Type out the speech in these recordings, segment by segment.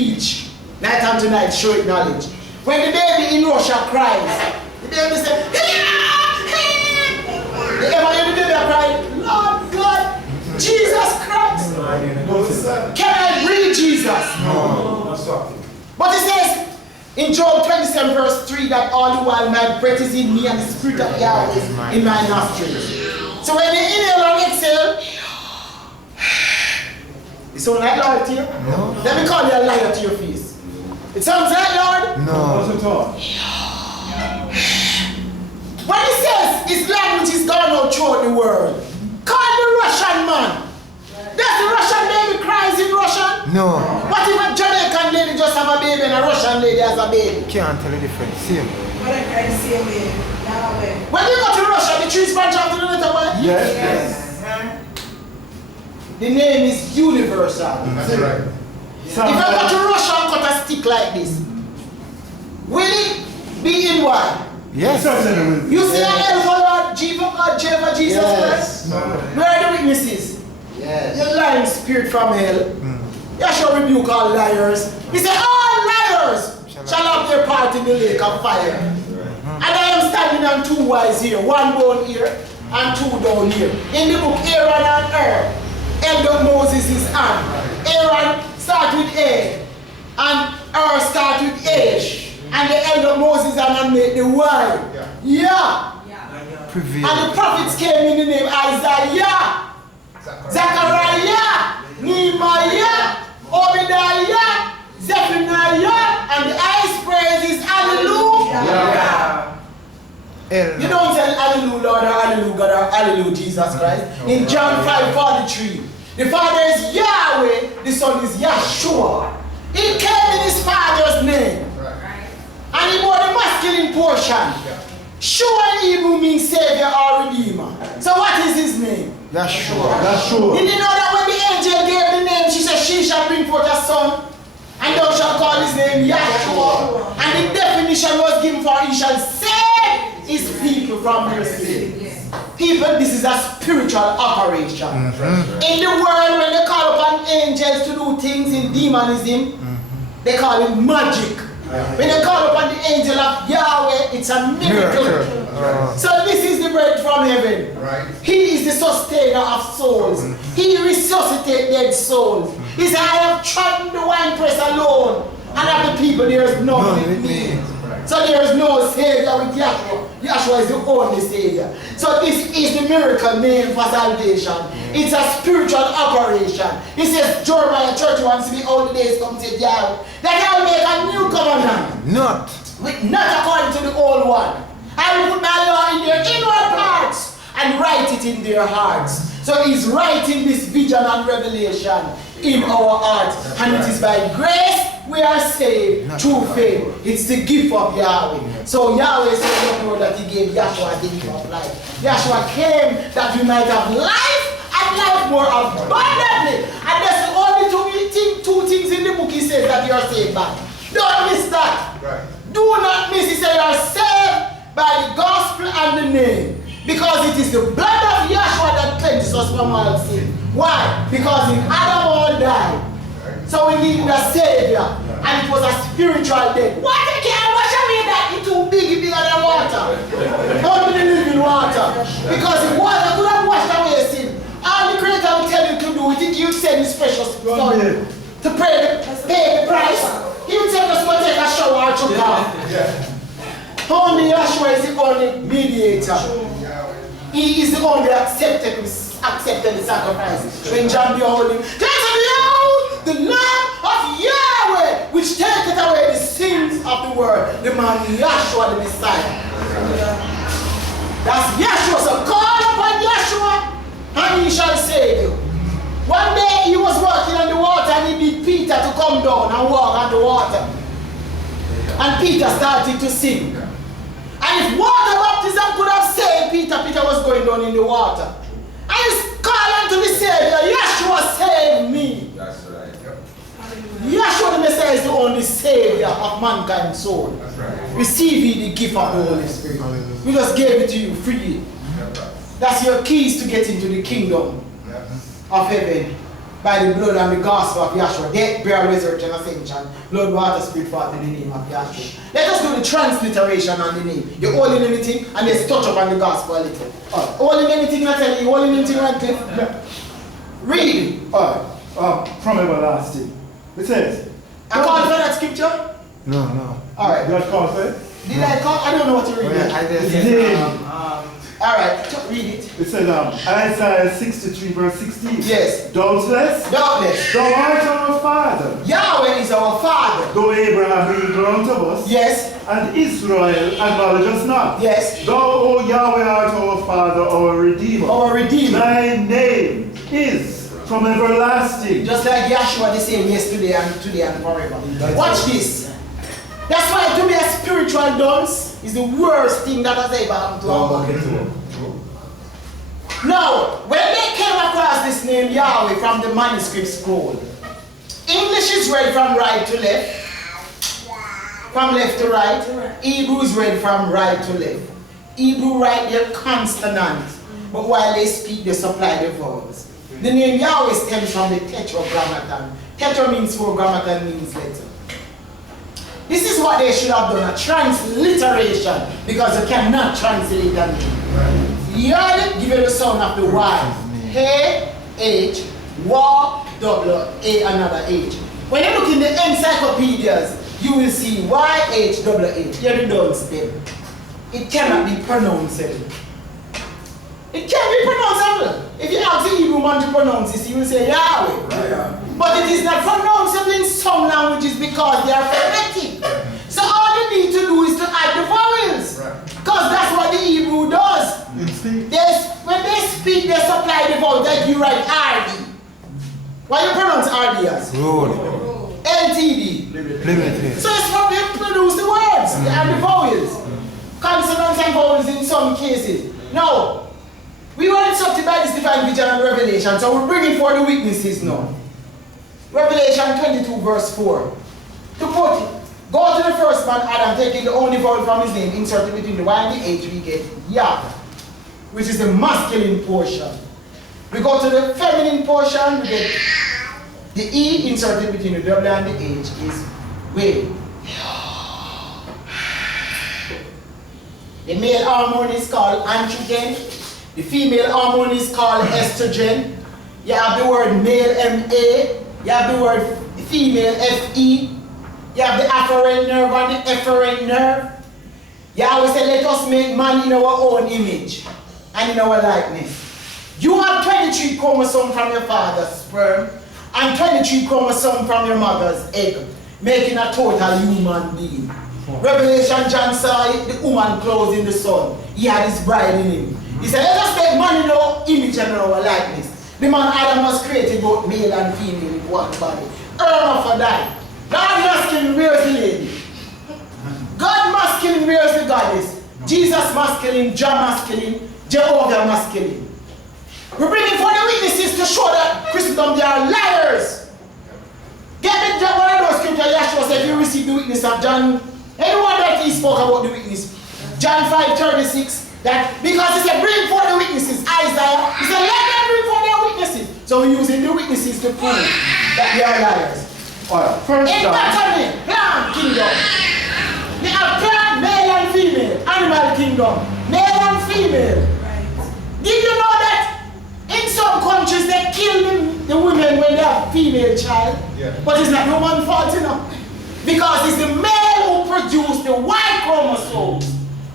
speech, night and tonight, show it knowledge. When the baby in Russia cries, the baby says, you ever hear the baby cry? Lord God, Jesus Christ. Can I breathe Jesus? No. But it says in Job 27 verse 3 that all the while my breath is in me and the spirit of Yahweh is in my nostrils. So when you inhale and exhale, it sounds like Lord to you? No. Let me call you a liar to your face. It sounds like Lord? No. What's it all? When he says his language is gone out throughout the world, call the Russian man. Does the Russian baby cries in Russian? No. What if a Jamaican lady just have a baby and a Russian lady has a baby? Can't tell the difference. Same. But I cry the same way. When you go to Russia, the trees branch out to the little way? Yes. The name is universal. That's right. If I go to Russia and cut a stick like this, will it be in what? Yes. You see an L for Lord, G for God, J for Jesus Christ? Where are the witnesses? Yes. You lying spirit from hell. You shall rebuke all liars. He said, all liars shall have their part in the lake of fire. And I am standing on two wise here, one bone here and two down here. In the book Aaron and Ur, Elder Moses' hand. Aaron start with A and Ur start with H. And the elder Moses and make the Y. Yeah. Prevail. And the prophets came in the name Isaiah, Zechariah, Nehemiah, Obadiah, Zephaniah, and the highest praise is Hallelujah. You don't say Hallelujah Lord or Hallelujah God or Hallelujah Jesus Christ. In John 5:43, the Father is Yahweh, the Son is Yeshua. He came in his Father's name. And he bore the masculine portion. Shua in Hebrew means Savior or Redeemer. So what is his name? Yeshua. Did you know that when the angel gave the name, she said, she shall bring forth a son, and thou shalt call his name Yeshua. And the definition was given for he shall save his people from their sin. People, this is a spiritual operation. In the world, when they call upon angels to do things in demonism, they call it magic. When they call upon the angel of Yahweh, it's a miracle. So this is the bread from heaven. He is the sustainer of souls. He resuscitates dead souls. He said, I have trodden the winepress alone, and of the people there is none with me. So there is no Savior with Yahshua. Yahshua is the only Savior. So this is the miracle name for salvation. It's a spiritual operation. He says, Jeremiah 31, see the old days come, said Yahweh, that I will make a new covenant. Not according to the old one. I will put my law in their inward parts and write it in their hearts. So he's writing this vision and revelation in our hearts. And it is by grace we are saved through faith. It's the gift of Yahweh. So Yahweh said, know that he gave Yahshua the gift of life. Yahshua came that we might have life and life more abundantly. And that's the only two things in the book he says that you are saved by. Don't miss that. Do not miss. He said you are saved by the gospel and the name. Because it is the blood of Yahshua that cleanses us from all sin. Why? Because in Adam all died. So we needed a Savior. And it was a spiritual death. Water can't wash away that. It's too big, bigger than water. Only the living water. Because if water could have washed away sin, all the Creator will tell you to do it. He would send his precious Son to pay the price. He would tell us to take a shower or to bath. Only Yahshua is the only mediator. He is the one that accepted the sacrifice. When John behold him, behold the Lamb of Yahweh, which taketh away the sins of the world. The man Yahshua the Messiah. That's Yahshua. So call upon Yahshua, and he shall save you. One day he was walking on the water, and he beat Peter to come down and walk on the water. And Peter started to sink. And if water baptism could have saved Peter, Peter was going down in the water. And he called unto the Savior, Yahshua save me. That's right. Yahshua the Messiah is the only Savior of mankind's soul. That's right. Receive ye the gift of the Holy Spirit. We just gave it to you freely. That's your keys to get into the kingdom of heaven. by the blood and the gospel of Yahshua, death, burial, resurrection, ascension, blood, water, spirit, forth in the name of Yahshua. Let us do the transliteration on the name. You're holding anything and let's touch up on the gospel a little. Holding anything, I tell you, holding anything right there. Read. From everlasting. It says. I call for that scripture? No. Alright. You have called for it? Did I call? I don't know what to read. Alright, read it. It says Isaiah 63 verse 16. Yes. Doubtless. Doubtless. Thou art our father. Yahweh is our father. Though Abraham be grown to us. Yes. And Israel acknowledge us not. Yes. Thou, O Yahweh, art our father, our redeemer. Our redeemer. Thy name is from everlasting. Just like Yahshua the same yesterday and today and forever. Watch this. That's why to be a spiritual dunce is the worst thing that has ever happened to our man. Now, when they came across this name Yahweh from the manuscript scroll, English is read from right to left, from left to right. Hebrew is read from right to left. Hebrew write their consonants, but while they speak, they supply the vowels. The name Yahweh stems from the tetragrammaton. Tetra means four, grammaton means letter. This is what they should have done, a transliteration, because you cannot translate that name. Yod, give you the sound of the Y. Hey, H, Wa, double, A, another H. When you look in the encyclopedias, you will see Y, H, double H. Here the dunce stem. It cannot be pronounced. It can be pronounced. If you ask the Hebrew man to pronounce this, he will say Yahweh. Yeah. But it is not pronounceable in some languages because they are phonetic. So all you need to do is to add the vowels. Because that's what the Hebrew does. When they speak, they supply the vowels that you write RD. Why you pronounce RD as? Roll. LTD. Limited. So it's from you produce the words. They add the vowels. Consonants and vowels in some cases. Now, we were instructed by this divine vision and revelation, so we're bringing forth the witnesses now. Revelation 22 verse 4. To put it, go to the first man Adam, taking the only vowel from his name, inserted between the Y and the H, we get Yah, which is the masculine portion. We go to the feminine portion, we get the E inserted between the W and the H is Way. The male hormone is called androgen. The female hormone is called estrogen. You have the word male MA. You have the word female FE. You have the afferent nerve and the efferent nerve. You always say, let us make man in our own image and in our likeness. You have 23 chromosomes from your father's sperm and 23 chromosomes from your mother's egg, making a total human being. Revelation, John saw it, the woman clothed in the sun. He had his bride in him. He said, let us make man in our image and our likeness. The man Adam was created both male and female in one body. Hermaphrodite. God masculine, where's the lady? God masculine, where's the goddess? Jesus masculine, Jah masculine, Jehovah masculine. We're bringing forth the witnesses to show that Christendom, they are liars. Get the one of those scriptures, Yahshua said, if you receive the witness of John, anyone that he spoke about the witness, John 5:36, that because he said, bring forth the witnesses, Isaiah, he said, let them bring forth their witnesses. So we're using the witnesses to prove that they are liars. Alright, first in botany, plant kingdom. We have plant, male and female. Animal kingdom, male and female. Right. Did you know that in some countries they kill the women when they have female child? Yeah. But it's not no one's fault, you know. Because it's the male who produced the Y chromosome.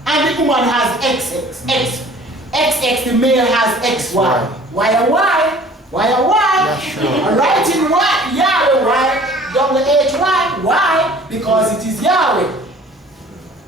And the woman has XX, the male has XY. Why a Y? Why a Y? Yeah, sure. Writing Y, Yahweh, Y, WHY, why? Because it is Yahweh.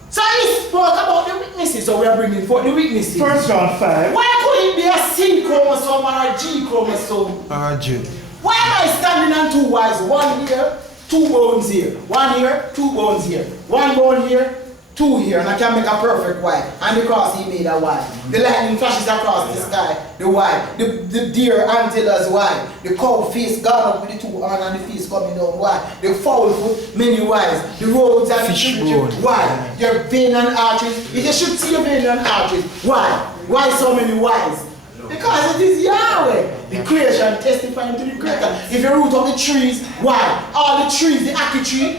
So he spoke about the witnesses, so we are bringing forth the witnesses. 1 John 5. Why could it be a C chromosome or a G chromosome? G. Why am I standing on two Y's? One here, two bones here. One here, two bones here. One bone here, two here, and I can make a perfect Y. And the cross he made a Y. The lightning flashes across the sky, the Y. The deer antlers Y. The cow face gone up with the two horns and the face coming down Y. The fowl foot, many Y's. The roads and the tributary Y. Your vein and arteries. You should see your vein and arteries. Why? Why so many Y's? Because it is Yahweh. The creation testifying to the creator. If you root up the trees, why? All the trees, the ackee tree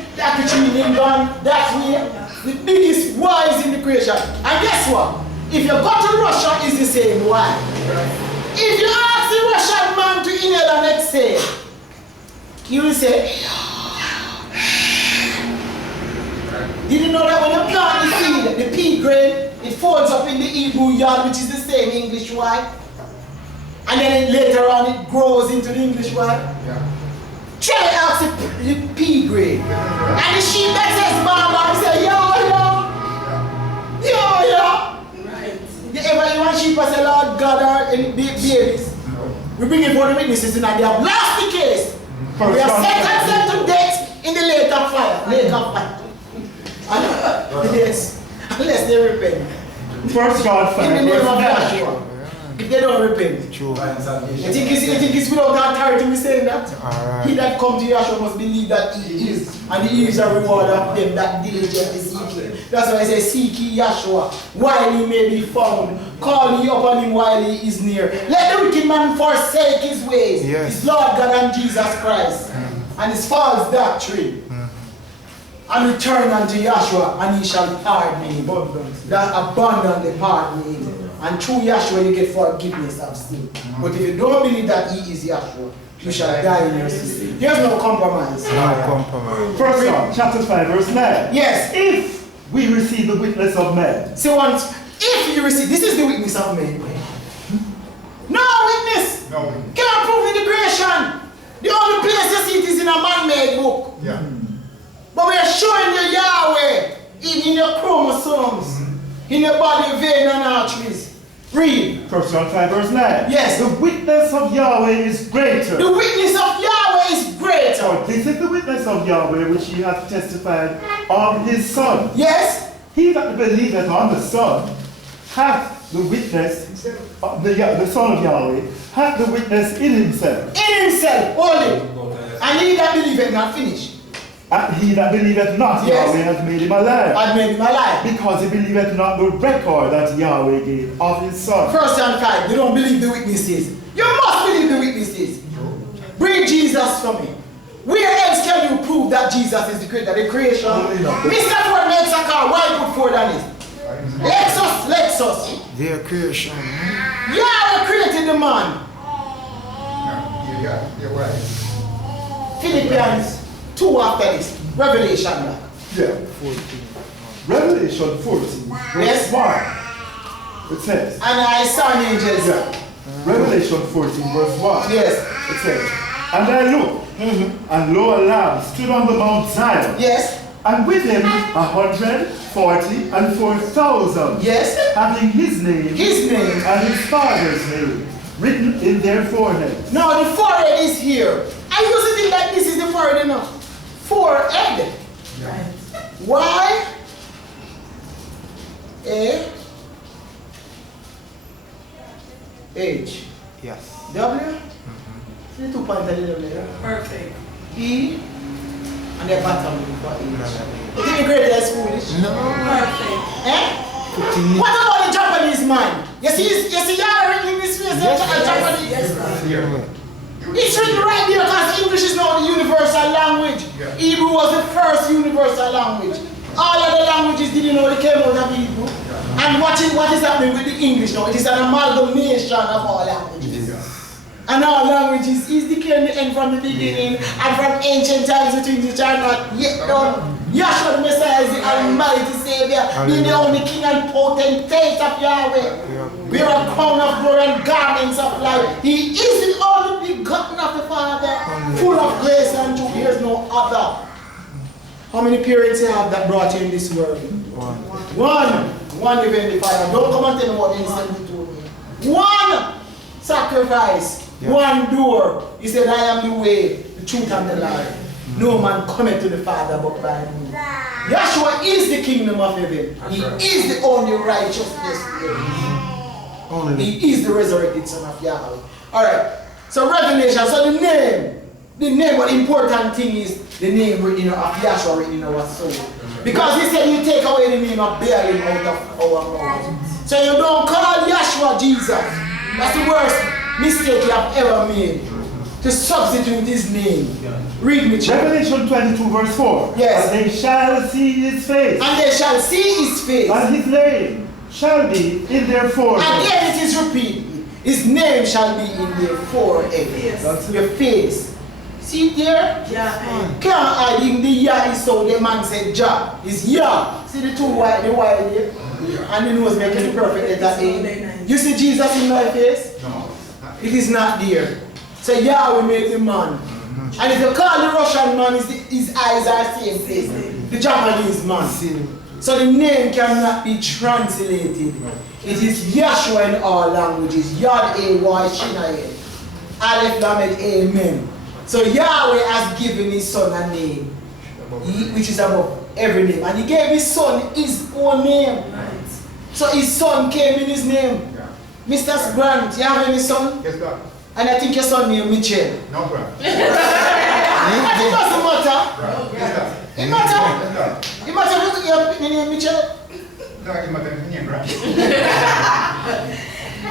in England, that way, the biggest why is in the creation. And guess what? If you go to Russia, it's the same why. If you ask the Russian man to inhale and exhale, he will say, did you know that when you plant the seed, the pea grain, it folds up in the Hebrew yard, which is the same English Y? And then later on it grows into the English Y? Yeah. Try ask the pea grain. And the sheep that says mama, say, yo. Right. You ever want sheep and say, Lord God, or any babies? We bring it for the witnesses and they have lost the case. We have sentenced them to death in the lake of fire. Yes, unless they repent. First God, in the name of Joshua. If they don't repent. True. You think it's without authority we saying that? Alright. He that come to Joshua must believe that he is. And he is a reward of them that diligently seek him. That's why I say seek ye Joshua while he may be found. Call ye upon him while he is near. Let the wicked man forsake his ways. Yes. His Lord God and Jesus Christ. And his false doctrine. And return unto Yahshua, and he shall pardon him. That abundantly pardon him. And through Yahshua you get forgiveness of sin. But if you don't believe that he is Yahshua, you shall die in your sin. There's no compromise. No compromise. First John, chapter 5, verse 9. Yes. If we receive the witness of men. So once, if you receive, this is the witness of men. No witness. No witness. Can't prove in the creation. The only place you see it is in a man-made book. Yeah. But we are showing you Yahweh in your chromosomes, in your body, vein and arteries. Read. 1 John 5, verse 9. Yes. The witness of Yahweh is greater. The witness of Yahweh is greater. For this is the witness of Yahweh which he hath testified of his Son. Yes. He that believeth on the Son hath the witness, the Son of Yahweh, hath the witness in himself. In himself, only. And he that believeth not finish. And he that believeth not Yes. Yahweh hath made him alive. I've made him alive. Because he believeth not the record that Yahweh gave of his Son. 1 John 5, you don't believe the witnesses. You must believe the witnesses. Bring Jesus for me. Where else can you prove that Jesus is the creator, the creation? Mr. Ford makes a car, why put Ford on it? Lexus. Their creation. Yahweh created the man. You're right. Philippians 2 after this. Revelation. Yeah. 14. Revelation 14, Yes. verse 1. It says, And I saw an angel. yeah. Revelation 14, verse 1. Yes. It says, and I looked, and lo, a lamb stood on the Mount Zion, Yes. and with him 144,000, Yes. having his name and his father's name written in their foreheads. Now the forehead is here. I used to think that this is the forehead enough. Forehead. Y A H Yes. W. See the 2 points a little there. Perfect. E and the bottom for H. You think the greater is foolish? No. Perfect. Eh? What about the Japanese man? You see Yahweh written in his face? Japanese. Yes, It's written right there because English is now the universal language. Yeah. Hebrew was the first universal language. All other languages didn't know they came out of Hebrew. And what is happening with the English now? It is an amalgamation of all languages. And all languages is declaring the end from the beginning and from ancient times the things which are not yet done. Yahshua the Messiah is the Almighty Savior, being the only King and potentate of Yahweh. We are a crown of glory and garments of life. He is the only begotten of the Father, full of grace and truth. There is no other. How many parents you have that brought you in this world? One Heavenly Father. Don't come and tell me what the innocent told me. One sacrifice. Yeah. One door. He said, I am the way, the truth, and the life. No man cometh to the Father but by me. Yahshua is the kingdom of heaven. He is the only righteousness. He is the resurrected Son of Yahweh. Alright. So Revelation. So the name, what the important thing is the name written of Yahshua written in our soul. Because he said you take away the name of Baalim out of our mouth. So you don't call Yahshua Jesus. That's the worst. mistake you have ever made to substitute his name. Read me, children. Revelation 22 verse 4. Yes. And they shall see his face. And they shall see his face. And his name shall be in their forehead. Again it is repeated. His name shall be in their forehead. Yes. That's your face. See there? Yeah. Can't hide him. The Yah is so the man said Jah. It's Yah. See the two white, the white there? And the nose making the perfect letter A. You see Jesus in my face? No. It is not there. So Yahweh made the man. And if you call the Russian man, his eyes are same place. The Japanese man. So the name cannot be translated. It is Yahshua in all languages. Yod A-Y Shinaye. Aleph Lamed Amen. So Yahweh has given his son a name, which is above every name. And he gave his son his own name. So his son came in his name. Mr. Grant, you have any son? Yes, God. And I think your son named Mitchell. No, God. But it doesn't matter. Yes, God. It matters. Yes, God. It matters if your name Mitchell. No, I give my name, right?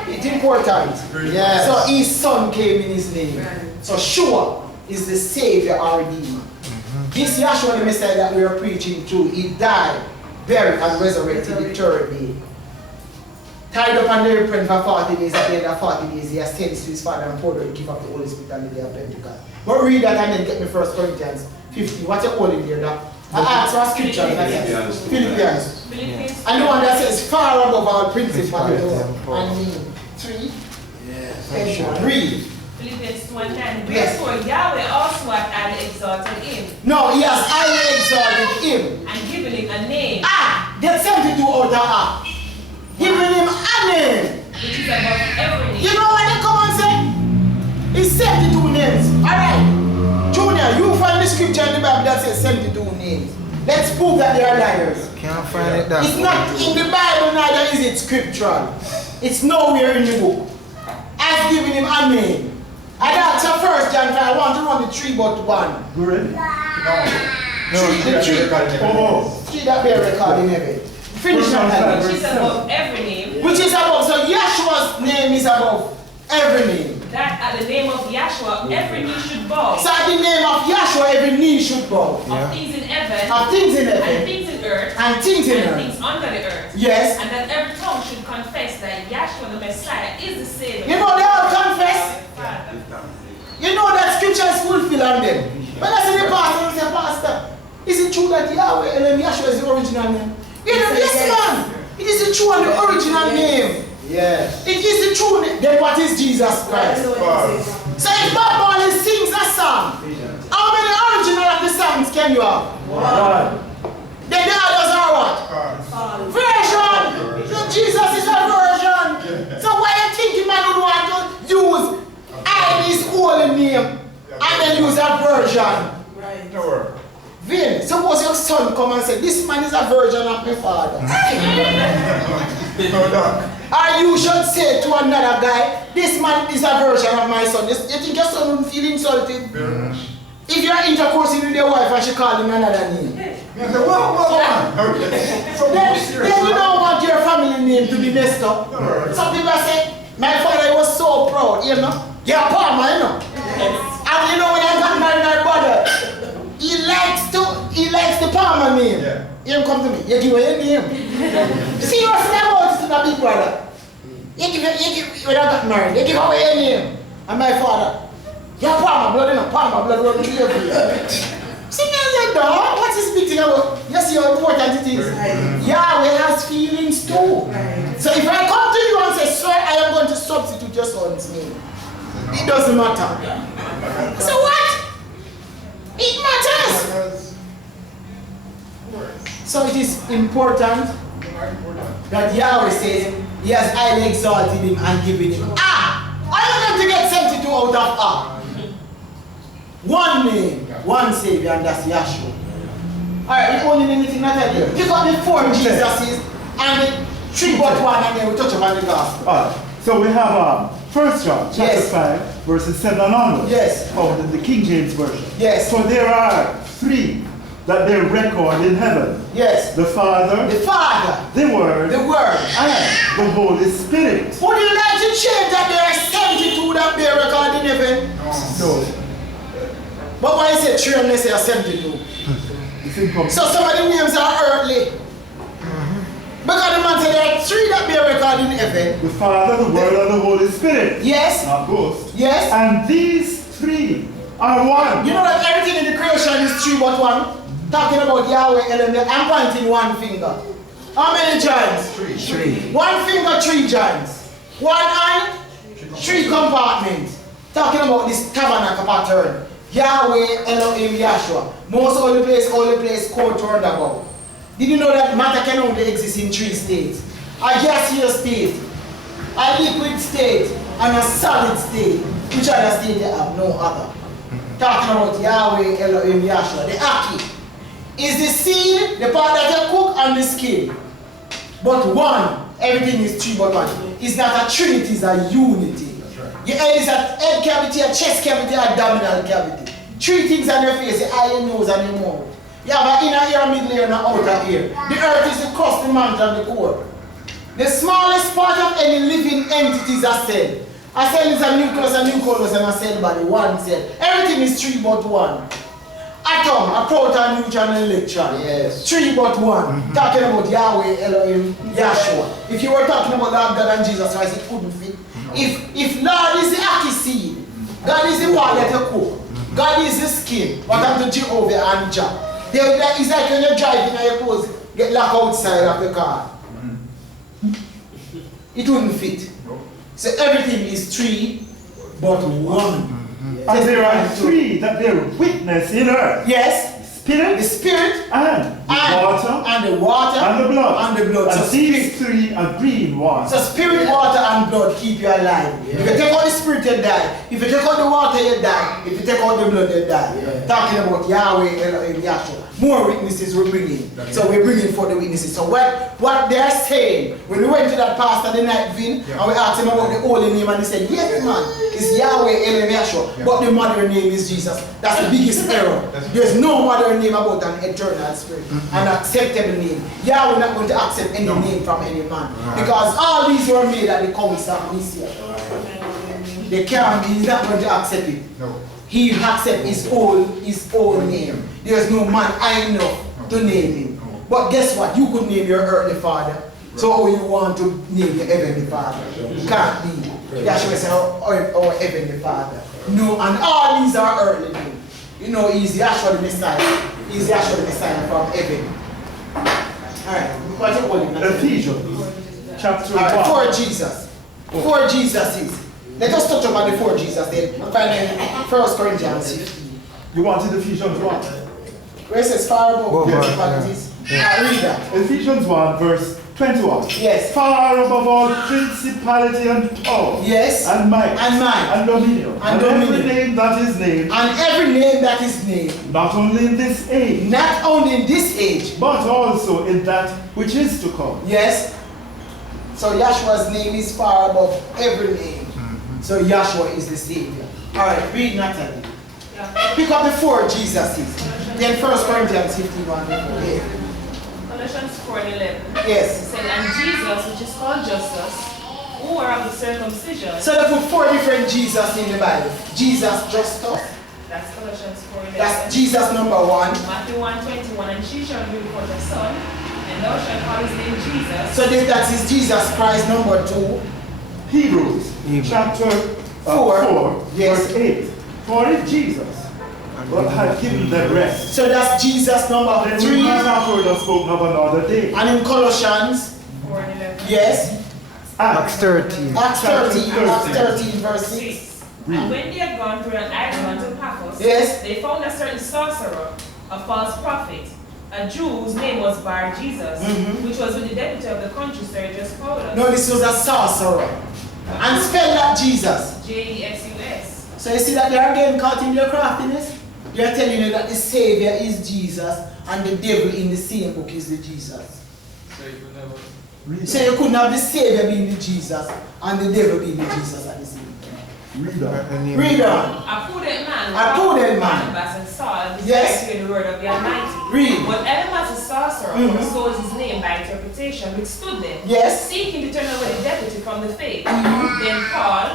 It's important. Yes. So his son came in his name. So Shua is the Savior or Redeemer. This Yahshua the Messiah that we are preaching to, he died, buried, and resurrected the third day. Tied up and there praying for 40 days. At the end of 40 days, he ascends to his Father and poured out the gift of the Holy Spirit on the day of Pentecost. But read that and then get me 1 Corinthians 15. What's your call in there, Doc? I asked for a scripture. Philippians. And the one that says far above our principle and mean. 3. Yes. Read. Philippians 2:10. Wherefore Yahweh also hath highly exalted him. No, he has highly exalted him. And given him a name. Get 72 out of giving him a name. Which is above every name. You know what they come and say? It's 72 names. Alright. Junior, you find the scripture in the Bible that says 72 names. Let's prove that they are liars. Can't find it down. It's not in the Bible, neither is it scriptural. It's nowhere in the book. I've given him a name. And that's a 1 John 5. I want to run the 3 but 1. You ready? No. The 3 that bear record in heaven. Finish that time. Which is above every name. Which is above. So Yahshua's name is above every name. That at the name of Yahshua, every knee should bow. So at the name of Yahshua, every knee should bow. Of things in heaven. Of things in And heaven. things in earth. And things in And earth. things under the earth. Yes. And that every tongue should confess that Yahshua the Messiah is the Savior. You know they all confess. Father. You know that scripture is fulfilled on them. When I say the pastor, I say, Pastor, is it true that Yahweh and Yahshua is the original name? You know, yes, man. It is the true and the original name. Yes. It is the true name. Then what is Jesus Christ? So if Bob Marley sings a song, how many original of the songs can you have? One. Then the others are what? Version. So Jesus is a version. So why you think man would want to use his holy name and then use a version? Right. No. Vin, suppose your son come and say, this man is a version of my father. Or you should say to another guy, this man is a version of my son. You think your son wouldn't feel insulted? If you're intercoursing with your wife and she called him another name. Then you don't want your family name to be messed up. Some people say, my father was so proud, you know. Yeah, Palmer, you know. And you know when I got married, my brother, he likes the Palmer name. Yeah. He come to me, you give her your name. See what's about it to the big brother. You give when I got married, you give away your name. And my father, yeah, Palmer blood, you know, Palmer blood running to you. See me like that, what's this big thing about? You see how important it is? Yahweh has feelings too. So if I come to you and say, sir, I am going to substitute your son's name, it doesn't matter. So what? It matters. So it is important that Yahweh says he has highly exalted him and given him. Are you going to get 72 out of one name, one Savior, and that's Yahshua. Alright, you only need anything that I do. You got the 4 Jesuses and the 3 but 1, and then we touch upon the gospel. Alright, so we have 1 John chapter Yes. 5, verses 7 and onwards. Yes. Found in the King James Version. Yes. So there are 3 that they record in heaven. Yes. The Father, The Father, the Word, the Word. and the Holy Spirit. Would you like to change that there are 72 that not bear record in heaven. No. But why is it 3 and they say 72? It's incomplete. So some of the names are earthly. Because the man said there are 3 that bear record in heaven. The Father, the Word, and the Holy Spirit. Yes. Not ghost. Yes. And these 3 are one. You know that everything in the creation is 3 but 1? Talking about Yahweh, Elohim, I'm pointing 1 finger. How many giants? 3. 1 finger, 3 giants. 1 eye, 3 compartments. Talking about this tabernacle pattern. Yahweh, Elohim, Yahshua. Most holy place, court turned about. Did you know that matter can only exist in 3 states? A gaseous state, a liquid state, and a solid state. Which other state they have? No other. Talking about Yahweh, Elohim, Yahshua. The Aki is the seed, the part that you cook, and the skin. But 1, everything is 3 but 1. It's not a trinity, it's a unity. Your head is a head cavity, a chest cavity, a abdominal cavity. 3 things on your face, your eye, your nose, and your mouth. You have an inner ear, middle ear, and an outer ear. The earth is the crust, the mantle, and the core. The smallest part of any living entity is a cell. A cell is a nucleus, and a cell body, 1 cell. Everything is 3 but 1. Atom, a proton, neutron, and electron. Yes. 3 but 1. Talking about Yahweh, Elohim, Yahshua. If you were talking about Lord God and Jesus Christ, it couldn't fit. If Lord is the Aki seed, God is the one that you cook. God is the skin. What happened to Jehovah and Jah? It's like when you're driving and your clothes get locked outside of the car. It wouldn't fit. So everything is 3 but 1. And there are 3 that bear witness in earth. Yes. Spirit, The spirit and the water, and the blood. and the blood. So And these 3 agree in one. So spirit, water, and blood keep you alive. If you take out the spirit, you die. If you take out the water, you die. If you take out the blood, you die. Talking about Yahweh, Elohim, Yahshua. More witnesses we're bringing. So we're bringing for the witnesses. So what they're saying, when we went to that pastor the night, Vin, and we asked him about the holy name, and he said, yes, man, it's Yahweh, Elohim, Yahshua. But the mother name is Jesus. That's the biggest error. There's no mother name about an eternal spirit, an acceptable name. Yahweh not going to accept any name from any man. Because all these were made at the council of Nicaea. They can't, he's not going to accept it. No. He accepts his own name. There's no man I know to name him. But guess what? You could name your earthly father. So how you want to name your heavenly father? Can't be. Yahshua said our heavenly father. No, and all these are earthly names. You know, he's Yahshua the Messiah. He's Yahshua the Messiah from heaven. Alright, what you call him? Ephesians chapter 1. Alright, 4 Jesus. 4 Jesus is. Let us touch about the 4 Jesus then. I'm finding 1 Corinthians 15. You wanted Ephesians 1? Where it says far above principalities. Read that. Ephesians 1 verse 21. Yes. Far above all principality and power. Yes. And might. And might. And dominion. And dominion. Every name that is named. And every name that is named. Not only in this age. Not only in this age. But also in that which is to come. Yes. So Yahshua's name is far above every name. So Yahshua is the Savior. Alright, read Natalie. Yeah. Pick up the 4 Jesuses. Then 1 Corinthians 15, 1 before. Yeah. Colossians 4:11. Yes. It said, and Jesus, which is called Justus, who are of the circumcision. So they put 4 different Jesus in the Bible. Jesus Justus. That's Colossians 4:11. That's Jesus number 1. Matthew 1:21, and she shall bring forth a son, and thou shalt call his name Jesus. So that is Jesus Christ number 2. Hebrews chapter 4 Yes. verse 8. For if Jesus had given them rest, So that's Jesus number then we 3. might have heard us spoken of another day. And in Colossians, 4:11. yes. Acts 13. Acts 13, Chapter Acts 13. 13 verse 6. 6. And when they had gone through an island to Paphos, Yes. they found a certain sorcerer, a false prophet, a Jew whose name was Bar Jesus, which was with the deputy of the country, Sergius Paulus. No, this was a sorcerer. And spell that Jesus. Jesus. So you see that they are getting caught in their craftiness? They are telling you that the Savior is Jesus and the devil in the same book is the Jesus. So you couldn't have the Savior being the Jesus and the devil being the Jesus at the same time. Read on. Read on. A prudent man, A prudent man. Barnabas and Saul, Yes. in the word of the Almighty. Read. But Elymas saw sorcerer who sold his name by interpretation, withstood them, Yes. seeking to turn away the deputy from the faith. Then Paul,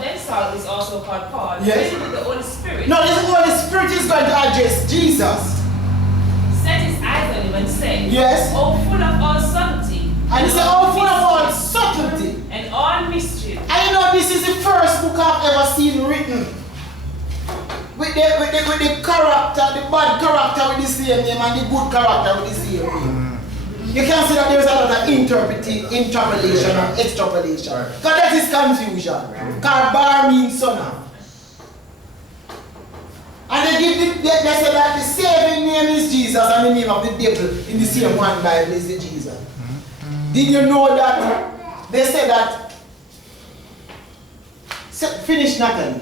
then Saul is also called Paul, Yes. filled with the Holy Spirit, No, this Holy Spirit is going to address Jesus. set his eyes on him and said, Yes. O full of all subtlety, And he said, oh, full of all subtlety. and all mischief, And you know, this is the first book I've ever seen written with the character, the bad character with the same name and the good character with the same name. You can see that there's a lot of interpolation and extrapolation. Because that is confusion. Because bar means son of. And they say that the saving name is Jesus and the name of the devil in the same one Bible is the Jesus. Did you know that? They say that. Finish, Natalie.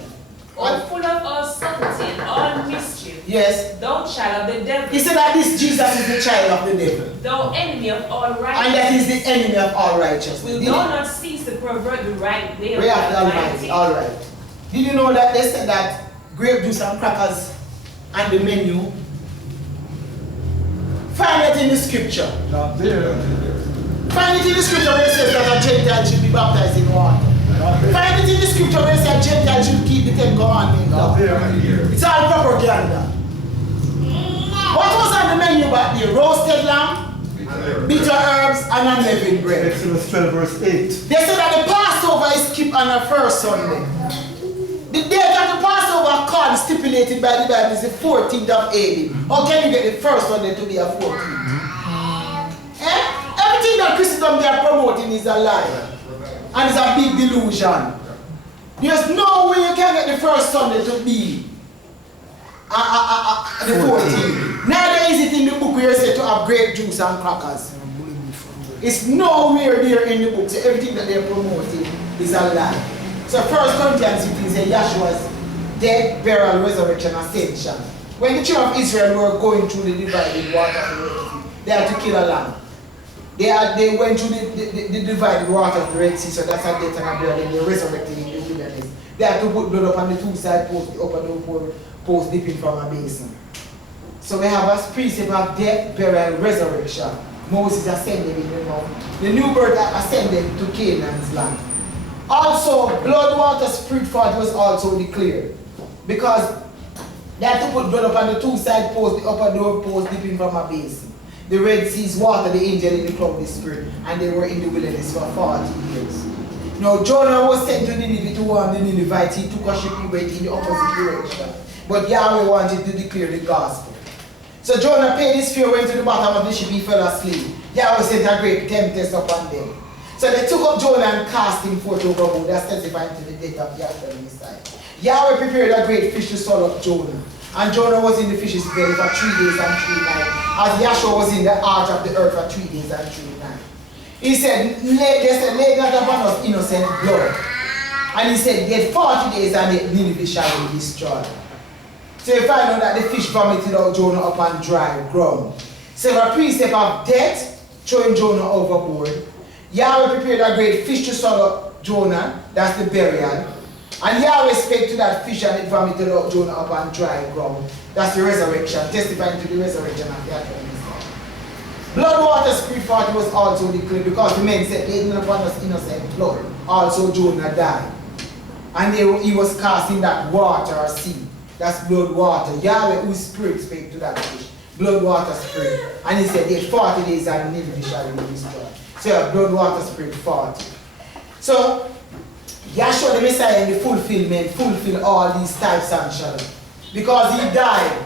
O full of all subtlety and all mischief, Yes. thou child of the devil, He said that this Jesus is the child of the devil. thou enemy of all And that righteousness, is the enemy of all righteousness. will Did thou you- not cease to pervert the right way of Way the of the Almighty. Alright. Did you know that they said that grape juice and crackers and the menu? Find it in the scripture. Not there. Find it in the scripture where it says that a Gentile should be baptized in water. Not there. Find it in the scripture where it says a Gentile should keep the 10 commandments. Not there. It's all propaganda. What was on the menu back there? Roasted lamb, bitter herbs, and unleavened bread. Exodus 12 verse 8. They said that the Passover is kept on the first Sunday. The date of the Passover card stipulated by the Bible is the 14th of AD. How can you get the first Sunday to be a 14th? Everything that Christendom they are promoting is a lie. And it's a big delusion. There's no way you can get the first Sunday to be the 14th. Neither is it in the book where you say to have grape juice and crackers. It's nowhere there in the book. So everything that they're promoting is a lie. So 1 Corinthians 15 says Yahshua's death, burial, resurrection, ascension. When the children of Israel were going through the divided water of the Red Sea, they had to kill a lamb. They went through the divided water of the Red Sea, so that's a death and a burial, and they resurrected in the wilderness. They had to put blood up on the two side posts, the upper door post dipping from a basin. So we have a precept of death, burial, resurrection. Moses ascended in the mountain. The new birth ascended to Canaan's land. Also, blood, water, spirit fought was also declared. Because they had to put blood up on the two side posts, the upper door post dipping from a basin. The Red Sea's water, the angel in the cloud, the spirit, and they were in the wilderness for 40 years. Now, Jonah was sent to Nineveh to warn the Ninevites. He took a ship, he went in the opposite direction. But Yahweh wanted to declare the gospel. So Jonah paid his fare, went to the bottom of the ship, he fell asleep. Yahweh sent a great tempest upon them. So they took up Jonah and cast him forth overboard. That's testifying to the death of Yahweh on his side. Yahweh prepared a great fish to swallow up Jonah. And Jonah was in the fish's belly for 3 days and 3 nights. As Yahshua was in the heart of the earth for 3 days and 3 nights. He said, lay not upon us innocent blood. And he said, yet 40 days and Nineveh shall be destroyed. So you find out that the fish vomited out Jonah upon dry ground. So a precept of death, throwing Jonah overboard. Yahweh prepared a great fish to swallow Jonah, that's the burial. And Yahweh spake to that fish and it vomited out Jonah upon dry ground. That's the resurrection, testifying to the resurrection of Yahweh. Blood, water, spirit, fought was also declared because the men said, lay not upon us innocent blood. Also Jonah died. And he was cast in that water or sea. That's blood, water. Yahweh, whose spirit spake to that fish. Blood, water, spirit. And he said, yet 40 days and Nineveh shall be destroyed. So yeah, blood, water, spirit, 40. So, Yahshua the Messiah in the fulfillment fulfill all these types and shadows. Because he died,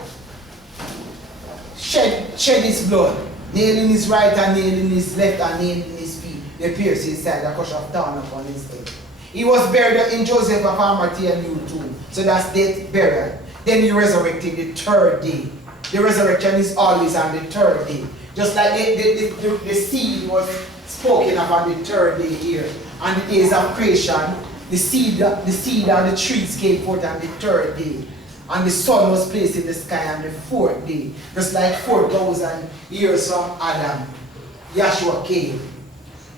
shed his blood, nail in his right and nail in his left and nail in his feet. They pierced his side, a crush of thorn upon his head. He was buried in Joseph of Arimathea new tomb. So that's death, burial. Then he resurrected the third day. The resurrection is always on the third day. Just like the seed was spoken of on the third day here. On the days of creation, the seed and the trees came forth on the third day. And the sun was placed in the sky on the fourth day. Just like 4,000 years from Adam, Yahshua came.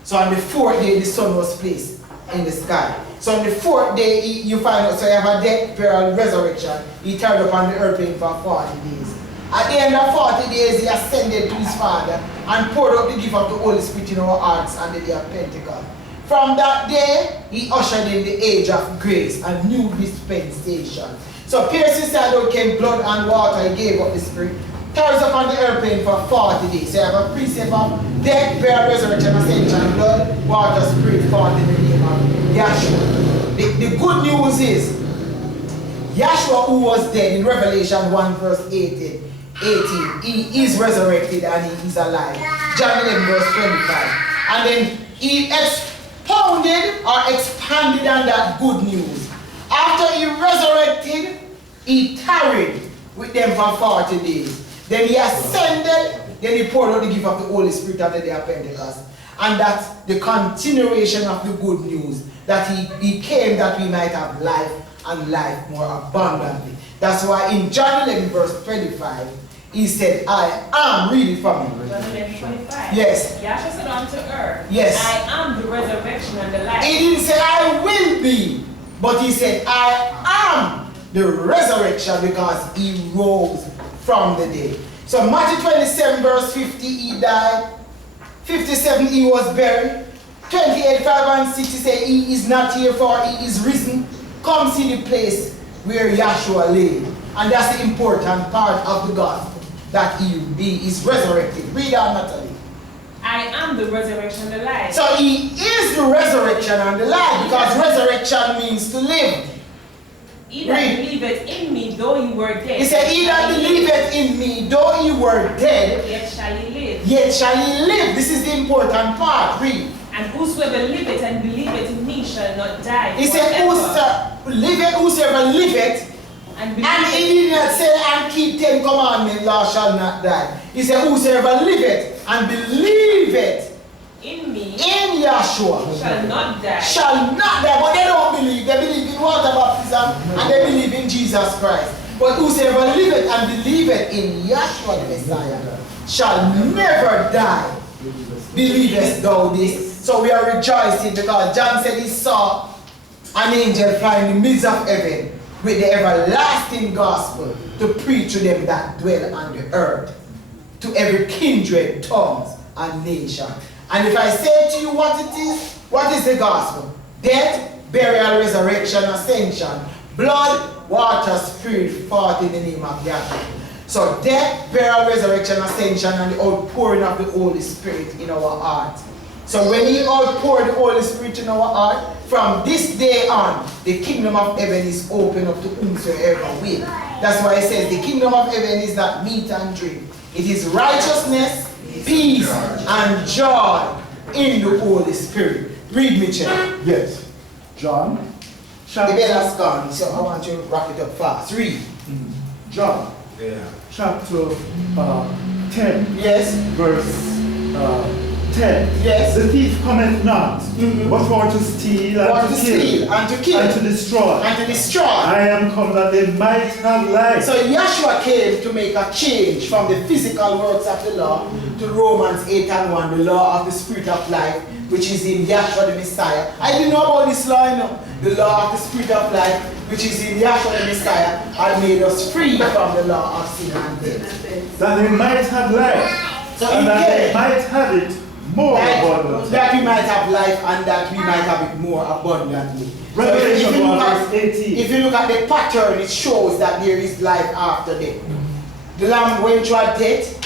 So on the fourth day, the sun was placed in the sky. So on the fourth day, you find out, so you have a death, burial, resurrection. He turned upon the earth for 40 days. At the end of 40 days, he ascended to his Father and poured out the gift of the Holy Spirit in our hearts on the day of Pentecost. From that day, he ushered in the age of grace and new dispensation. So piercing side out came blood and water, he gave up the Spirit. Carries up on the airplane for 40 days. So you have a precept of death, burial, resurrection, ascension, blood, water, Spirit, 40 in the name of Yahshua. The good news is, Yahshua who was dead in Revelation 1 verse 18, he is resurrected and he is alive. John 11 verse 25. And then he expounded or expanded on that good news. After he resurrected, he tarried with them for 40 days. Then he ascended, then he poured out the gift of the Holy Spirit on the day of Pentecost. And that's the continuation of the good news, that he came that we might have life and life more abundantly. That's why in John 11 verse 25, he said, I am, read it from him. John 11:25. Yes. Yahshua said unto her, Yes. I am the resurrection and the life. He didn't say, I will be, but he said, I am the resurrection, because he rose from the dead. So Matthew 27 verse 50, he died. 57, he was buried. 28, 5 and 6, he said, he is not here, for he is risen. Come see the place where Yahshua lay. And that's the important part of the gospel, that he is resurrected. Read on, Natalie. I am the resurrection and the life. So he is the resurrection and the life, because resurrection means to live. He that believeth in me, though he were dead. He said, he that believeth in me, though he were dead, yet shall he live. yet shall he live. This is the important part. Read. And whosoever liveth and believeth in me shall not die. He said, whosoever liveth, and and he did not say, and keep 10 commandments, thou shalt not die. He said, whosoever liveth and believeth in me, in Yahshua, shall not die. Shall not die. But they don't believe. They believe in water baptism and they believe in Jesus Christ. But whosoever liveth and believeth in Yahshua the Messiah shall never die. Believest thou this? So we are rejoicing, because John said he saw an angel fly in the midst of heaven with the everlasting gospel to preach to them that dwell on the earth, to every kindred, tongues, and nation. And if I say to you what is the gospel? Death, burial, resurrection, ascension, blood, water, Spirit, 40 in the name of Yahweh. So death, burial, resurrection, ascension, and the outpouring of the Holy Spirit in our heart. So when he outpoured the Holy Spirit in our heart, from this day on, the kingdom of heaven is open up to whomsoever will. That's why it says the kingdom of heaven is not meat and drink. It is righteousness, peace, and joy in the Holy Spirit. Read me, Chair. Yes. John. The bell's gone, so I want you to wrap it up fast. Read. John. Chapter 10. Yes. Verse 10. Yes. The thief cometh not, but for to steal, and to kill, and to kill, and to destroy. And to destroy. I am come that they might have life. So Yahshua came to make a change from the physical works of the law to Romans 8 and 1, the law of the Spirit of life, which is in Yahshua the Messiah. I didn't know about this law, you know. The law of the Spirit of life, which is in Yahshua the Messiah, had made us free from the law of sin and death. That they might have life, So and that they might have it more abundantly. That we might have life and that we might have it more abundantly. Revelation So 1 verse 18. if you look at the pattern, it shows that there is life after death. The Lamb went through a death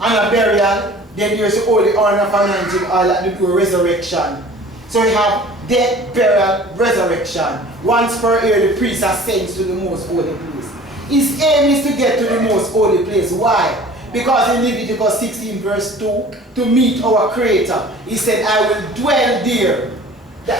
and a burial, then there's the holy honor of anointing oil at the door, resurrection. So we have death, burial, resurrection. Once per year, the priest ascends to the most holy place. His aim is to get to the most holy place. Why? Because in Leviticus 16 verse 2, to meet our Creator, he said, I will dwell there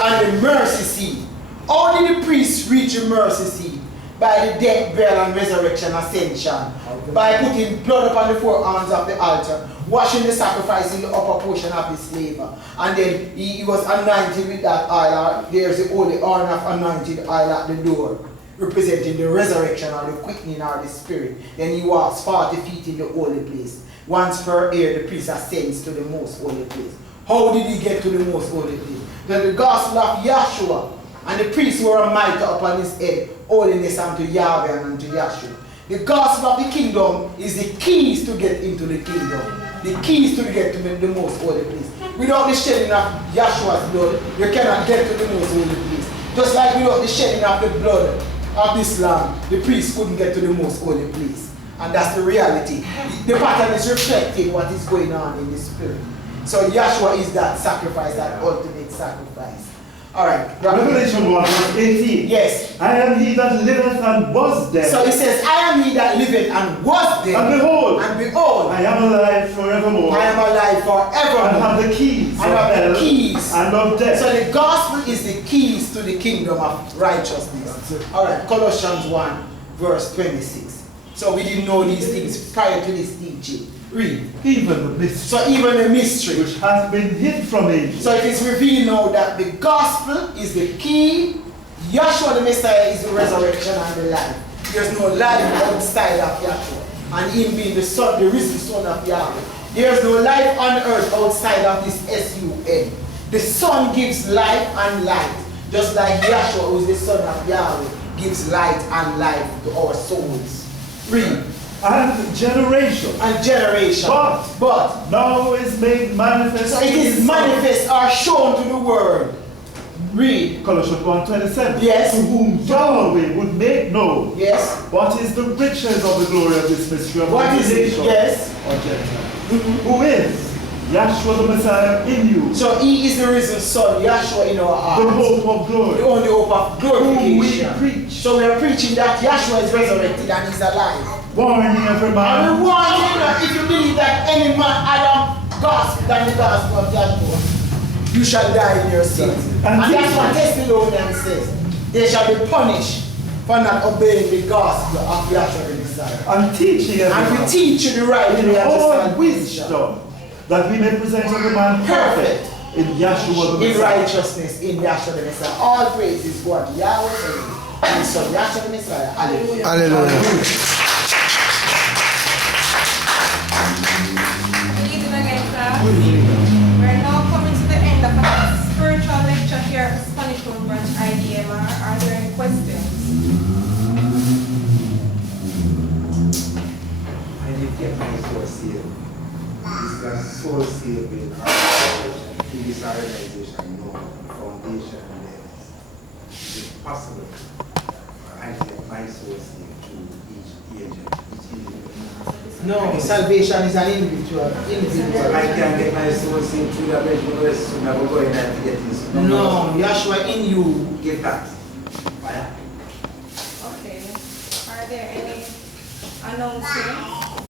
on the mercy seat. How did the priest reach the mercy seat? By the death, burial, and resurrection, ascension. By putting blood upon the four arms of the altar, washing the sacrifice in the upper portion of his laver. And then he was anointed with that oil. There's the holy honor of anointed oil at the door, representing the resurrection or the quickening or the spirit. Then he walks 40 feet in the holy place. Once per year, the priest ascends to the most holy place. How did he get to the most holy place? Then the gospel of Yahshua, and the priest wore a mitre upon his head, holiness unto Yahweh and unto Yahshua. The gospel of the kingdom is the keys to get into the kingdom. The keys to get to the most holy place. Without the shedding of Yahshua's blood, you cannot get to the most holy place. Just like without the shedding of the blood of this lamb, the priest couldn't get to the most holy place. And that's the reality. The pattern is reflecting what is going on in the spirit. So Yahshua is that sacrifice, that ultimate sacrifice. Alright. Revelation 1 verse 18. Yes. I am he that liveth and was dead. So it says, I am he that liveth and was dead. And behold, I am alive forevermore. I am alive forevermore. And have the keys of hell and of death. So the gospel is the keys to the kingdom of righteousness. Alright, Colossians 1 verse 26. So we didn't know these things prior to this teaching. Read. Even the mystery. So even the mystery. Which has been hid from ages. So it is revealed now that the gospel is the key. Yahshua the Messiah is the resurrection and the life. There's no life outside of Yahshua. And him being the son, the risen son of Yahweh. There's no life on earth outside of this S-U-N. The Son gives life and light. Just like Yahshua, who is the son of Yahweh, gives light and life to our souls. Read. And generation. And generation. But now is made manifest. So it is manifest or shown to the world. Read. Colossians 1:27. Yes. To whom Yahweh would make known. Yes. What is the riches of the glory of this mystery of what is it? Yes. Or Gentile. Who is Yahshua the Messiah in you. So he is the risen Son, Yahshua in our hearts. The hope of glory. The only hope of glorification. Whom we preach. So we are preaching that Yahshua is resurrected and he's alive. Warning every man. And we warn you that if you believe that any man Adam gospel than the gospel of Yahshua, you shall die in your sins. And that's what Thessalonians says. They shall be punished for not obeying the gospel of Yahshua the Messiah. And teaching every and we teach you the right way of all wisdom, that we may present every man perfect in Yahshua the Messiah. In righteousness, in Yahshua the Messiah. All praise is what Yahweh and His Son Yahshua the Messiah. Hallelujah. Hallelujah. We're now coming to the end of our spiritual lecture here at Spanish Room Branch IDMR. Are there any questions? I did get my soul saved. This is a soul saving organization. In this organization, no foundation there. It's possible. I get my soul saved through each agent, each individual. No, salvation is an individual. I can get my soul saved through the bread, so I will go in and get this. No, Yahshua in you. Get that. Fire. Okay. Are there any announcements?